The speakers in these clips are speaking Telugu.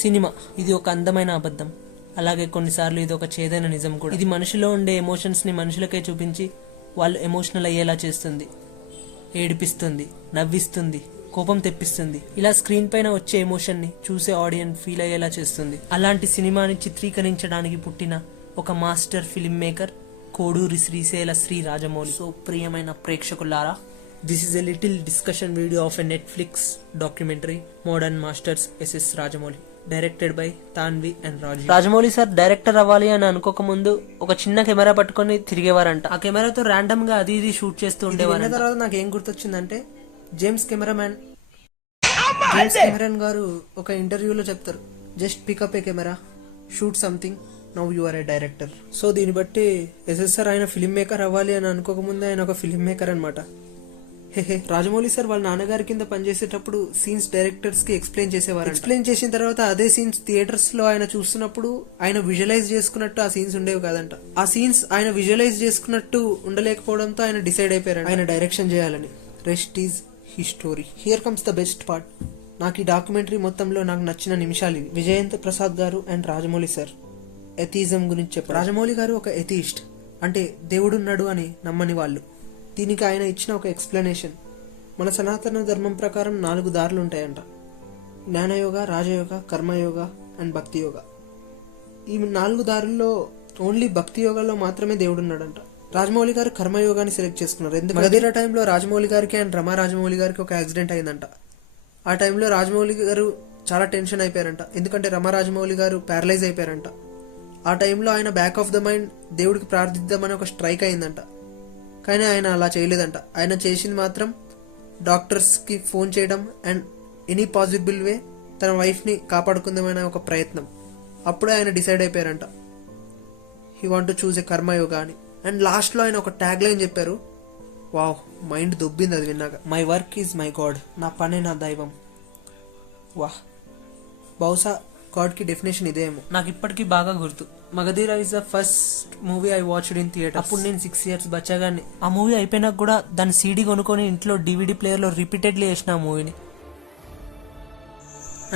సినిమా ఇది ఒక అందమైన అబద్ధం, అలాగే కొన్నిసార్లు ఇది ఒక చేదైన నిజం కూడా. ఇది మనిషిలో ఉండే ఎమోషన్స్ ని మనుషులకే చూపించి వాళ్ళు ఎమోషనల్ అయ్యేలా చేస్తుంది, ఏడిపిస్తుంది, నవ్విస్తుంది, కోపం తెప్పిస్తుంది. ఇలా స్క్రీన్ పైన వచ్చే ఎమోషన్ ని చూసే ఆడియన్స్ ఫీల్ అయ్యేలా చేస్తుంది. అలాంటి సినిమాని చిత్రీకరించడానికి పుట్టిన ఒక master film maker Koduri Srisaila Sri Rajamouli. So ప్రియమైన ప్రేక్షకులారా, this is a little discussion video of a Netflix documentary Modern Masters SS Rajamouli, directed by Tanvi and Raju. Rajamouli sir director అవ్వాలి అని అనుకోకముందు ఒక చిన్న కెమెరా పట్టుకొని తిరిగేవారంట. ఆ కెమెరాతో ర్యాండమ్ గా అది ఇది షూట్ చేస్తూ ఉండేవారు. తర్వాత నాకు ఏం గుర్తొచ్చిందంటే, జేమ్స్ కెమెరామెన్ గారు ఒక ఇంటర్వ్యూలో చెప్తారు, just pick up a camera, shoot something, now you are a director. So దీన్ని బట్టి ఎస్ఎస్ఆర్ ఆయన ఫిల్మ్ మేకర్ అవ్వాలి అని అనుకోకముందు ఆయన ఒక ఫిల్మ్ మేకర్ అనమాట. రాజమౌళి సార్ వాళ్ళ నాన్నగారి కింద పనిచేసేటప్పుడు సీన్స్ డైరెక్టర్స్ కి ఎక్స్ప్లెయిన్ చేసేవారు. ఎక్స్ప్లెయిన్ చేసిన తర్వాత అదే సీన్స్ థియేటర్స్ లో ఆయన చూస్తున్నప్పుడు ఆయన విజువలైజ్ చేసుకున్నట్టు ఆ సీన్స్ ఉండేవి కాదంట. ఆ సీన్స్ ఆయన విజువలైజ్ చేసుకున్నట్టు ఉండలేకపోవడంతో ఆయన డిసైడ్ అయిపోయారు ఆయన డైరెక్షన్ చేయాలని. Rest is he story. Here comes the best part. నాకు ఈ డాక్యుమెంటరీ మొత్తంలో నాకు నచ్చిన నిమిషాలు ఇవి. విజయేంద్ర ప్రసాద్ గారు అండ్ రాజమౌళి సార్ ఎథిజం గురించి చెప్పారు. రాజమౌళి గారు ఒక ఎథియిస్ట్, అంటే దేవుడున్నాడు అని నమ్మని వాళ్ళు. దీనికి ఆయన ఇచ్చిన ఒక ఎక్స్ప్లెనేషన్, మన సనాతన ధర్మం ప్రకారం 4 దారులు ఉంటాయంట: జ్ఞానయోగ, రాజయోగ, కర్మయోగ అండ్ భక్తి యోగ. ఈ 4 దారుల్లో ఓన్లీ భక్తి యోగాలో మాత్రమే దేవుడున్నాడంట. రాజమౌళి గారు కర్మయోగాన్ని సెలెక్ట్ చేసుకున్నారు. ఎందుకంటే మగధీర టైంలో రాజమౌళి గారికి అండ్ రమా రాజమౌళి గారికి ఒక యాక్సిడెంట్ అయిందంట. ఆ టైంలో రాజమౌళి గారు చాలా టెన్షన్ అయిపోయారంట, ఎందుకంటే రమా రాజమౌళి గారు ప్యారలైజ్ అయిపోయారంట. ఆ టైంలో ఆయన బ్యాక్ ఆఫ్ ద మైండ్ దేవుడికి ప్రార్థిద్దామని ఒక స్ట్రైక్ అయిందంట. కానీ ఆయన అలా చేయలేదంట. ఆయన చేసింది మాత్రం డాక్టర్స్కి ఫోన్ చేయడం అండ్ ఎనీ పాసిబుల్ వే తన వైఫ్ని కాపాడుకుందామనే ఒక ప్రయత్నం. అప్పుడే ఆయన డిసైడ్ అయిపోయారంట, he want to choose a karmayoga అని. అండ్ లాస్ట్లో ఆయన ఒక ట్యాగ్ లైన్ చెప్పారు, వావ్, మైండ్ దొబ్బింది అది విన్నాక. My work is my god, నా పనే నా దైవం. వాహ్, బహుశా గాడ్ కి డెఫినేషన్ ఇదేమో. నాకు ఇప్పటికీ బాగా గుర్తు, Magadheera is the first movie I watched in theatre. అప్పుడు నేను 6 years బచ్చాగాన్ని. ఆ మూవీ అయిపోయినాక కూడా దాని సీడీ కొనుక్కొని ఇంట్లో DVD ప్లేయర్ లో రిపీటెడ్లీ వేసిన ఆ మూవీని.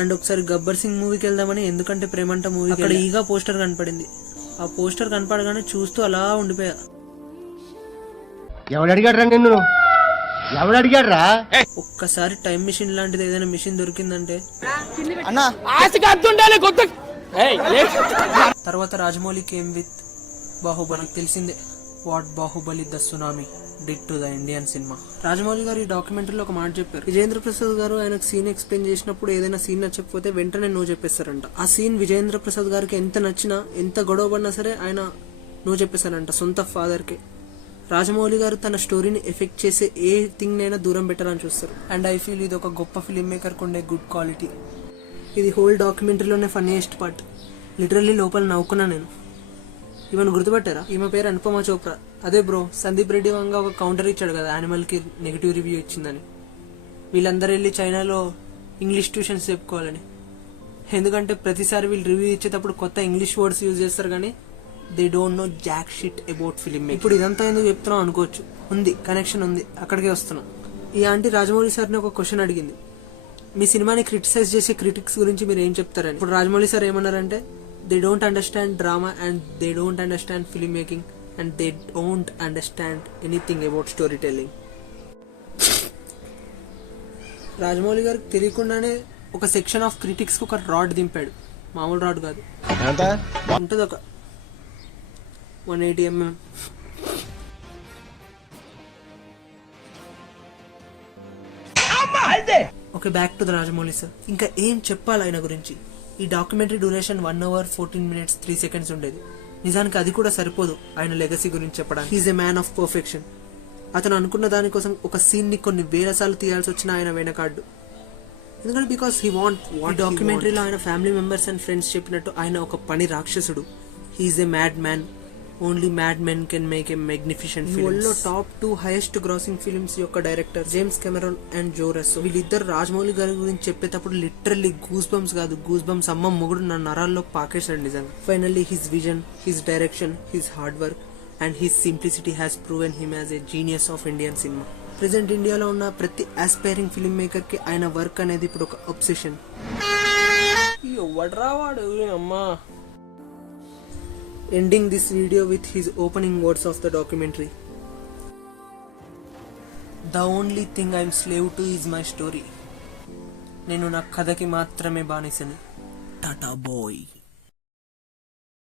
అండ్ ఒకసారి గబ్బర్ సింగ్ మూవీకి వెళ్దామని ఎందుకంటే ప్రేమంట మూవీ అక్కడ ఈగా పోస్టర్ కనపడింది. ఆ పోస్టర్ కనపడగానే చూస్తూ అలా ఉండిపోయా. ఎవడు అడిగాడ్రా? ఒక్కసారి టైం మిషన్ లాంటిది ఏదైనా మిషన్ దొరికిందంటే తర్వాత రాజమౌళి కేమ్ విత్ బాహుబలి. తెలిసిందే what Baahubali the tsunami did to the Indian cinema. Rajamouli garu ఈ డాక్యుమెంటరీలో ఒక మాట చెప్పారు, విజయేంద్ర ప్రసాద్ గారు ఆయనకు సీన్ ఎక్స్ప్లెయిన్ చేసినప్పుడు ఏదైనా సీన్ నచ్చకపోతే వెంటనే నో చెప్పేస్తారంట. ఆ సీన్ విజయేంద్ర ప్రసాద్ గారికి ఎంత నచ్చినా, ఎంత గొడవ పడినా సరే ఆయన నో చెప్పేస్తారంట, సొంత ఫాదర్కి. రాజమౌళి గారు తన స్టోరీని ఎఫెక్ట్ చేసే ఏ థింగ్ నైనా దూరం పెట్టాలని చూస్తారు. అండ్ ఐ ఫీల్ ఇది ఒక గొప్ప ఫిల్మ్ మేకర్ కొండే గుడ్ క్వాలిటీ. ఇది హోల్ డాక్యుమెంటరీలోనే ఫన్నీయెస్ట్ పార్ట్. లిటరల్లీ లోపల నవ్వుకున్నా నేను. ఈమెను గుర్తుపట్టారా? ఈమె పేరు అనుపమ చోప్రా. అదే బ్రో, సందీప్ రెడ్డి వంగ ఒక కౌంటర్ ఇచ్చాడు కదా యానిమల్ కి నెగిటివ్ రివ్యూ ఇచ్చిందని. వీళ్ళందరూ వెళ్ళి చైనాలో ఇంగ్లీష్ ట్యూషన్స్ చెప్పుకోవాలని. ఎందుకంటే ప్రతిసారి వీళ్ళు రివ్యూ ఇచ్చేటప్పుడు కొత్త ఇంగ్లీష్ వర్డ్స్ యూజ్ చేస్తారు కానీ they don't know Jack shit about film. ఇప్పుడు ఇదంతా ఎందుకు చెప్తున్నాం అనుకోవచ్చు, ఉంది కనెక్షన్ ఉంది, అక్కడికే వస్తున్నాం. ఈ ఆంటీ రాజమౌళి సార్ని ఒక క్వశ్చన్ అడిగింది, మీ సినిమాని క్రిటిసైజ్ చేసే క్రిటిక్స్ గురించి మీరు ఏం చెప్తారని. ఇప్పుడు రాజమౌళి సార్ ఏమన్నారంటే, they don't understand drama and they don't understand film making and they don't understand anything about story telling. Rajamouli గారికి తెలియకుండానే ఒక సెక్షన్ ఆఫ్ క్రిటిక్స్ కు ఒక రాడ్ దింపాడు. మామూలు రాడ్ కాదు, ఉంటుంది ఒక 180 mm. Okay, back to the Rajamouli sir. ఇంకా ఏం చెప్పాలి ఆయన గురించి. ఈ documentary duration 1 hour 14 minutes 3 seconds ఉండేది. నిజానికి అది కూడా సరిపోదు ఆయన లెగసీ గురించి చెప్పడానికి. He's a man of perfection. అతను అనుకున్న దానికోసం ఒక సీన్ ని కొన్ని వేల సార్లు తీయాల్సి వచ్చిన ఆయన వెనకాడ్డు. ఎందుకంటే బికాస్ హీ వాంట్ డాక్యుమెంటరీలో ఆయన ఫ్యామిలీ మెంబర్స్ అండ్ ఫ్రెండ్స్ చెప్పినట్టు ఆయన ఒక పని రాక్షసుడు. He's a mad man. Only mad men can make a magnificent film. World లో టాప్ 2 హైయెస్ట్ గ్రాసింగ్ ఫిల్మ్స్ యొక్క director James Cameron and Joe Russell. వీళ్ళిద్దరు రాజమౌళి గారి గురించి చెప్పేటప్పుడు లిటరల్లీ గూస్ బంప్స్ కాదు, గూస్ బంప్స్ అమ్మ మొగుడు నా నరాల్లో పాకేశాడు నిజంగా. Finally his vision, his direction, his hard work and his simplicity has proven him as a genius of Indian cinema. Present ఇండియాలో ఉన్న ప్రతి ఆస్పైరింగ్ ఫిల్మ్ మేకర్ కి ఆయన వర్క్ అనేది ఇప్పుడు ఒక అబ్సెషన్. ఎవడ్రా వాడు అమ్మా. Ending this video with his opening words of the documentary. The only thing I'm slave to is my story. నేను నా కథకి మాత్రమే బానిసని. టాటా బాయ్.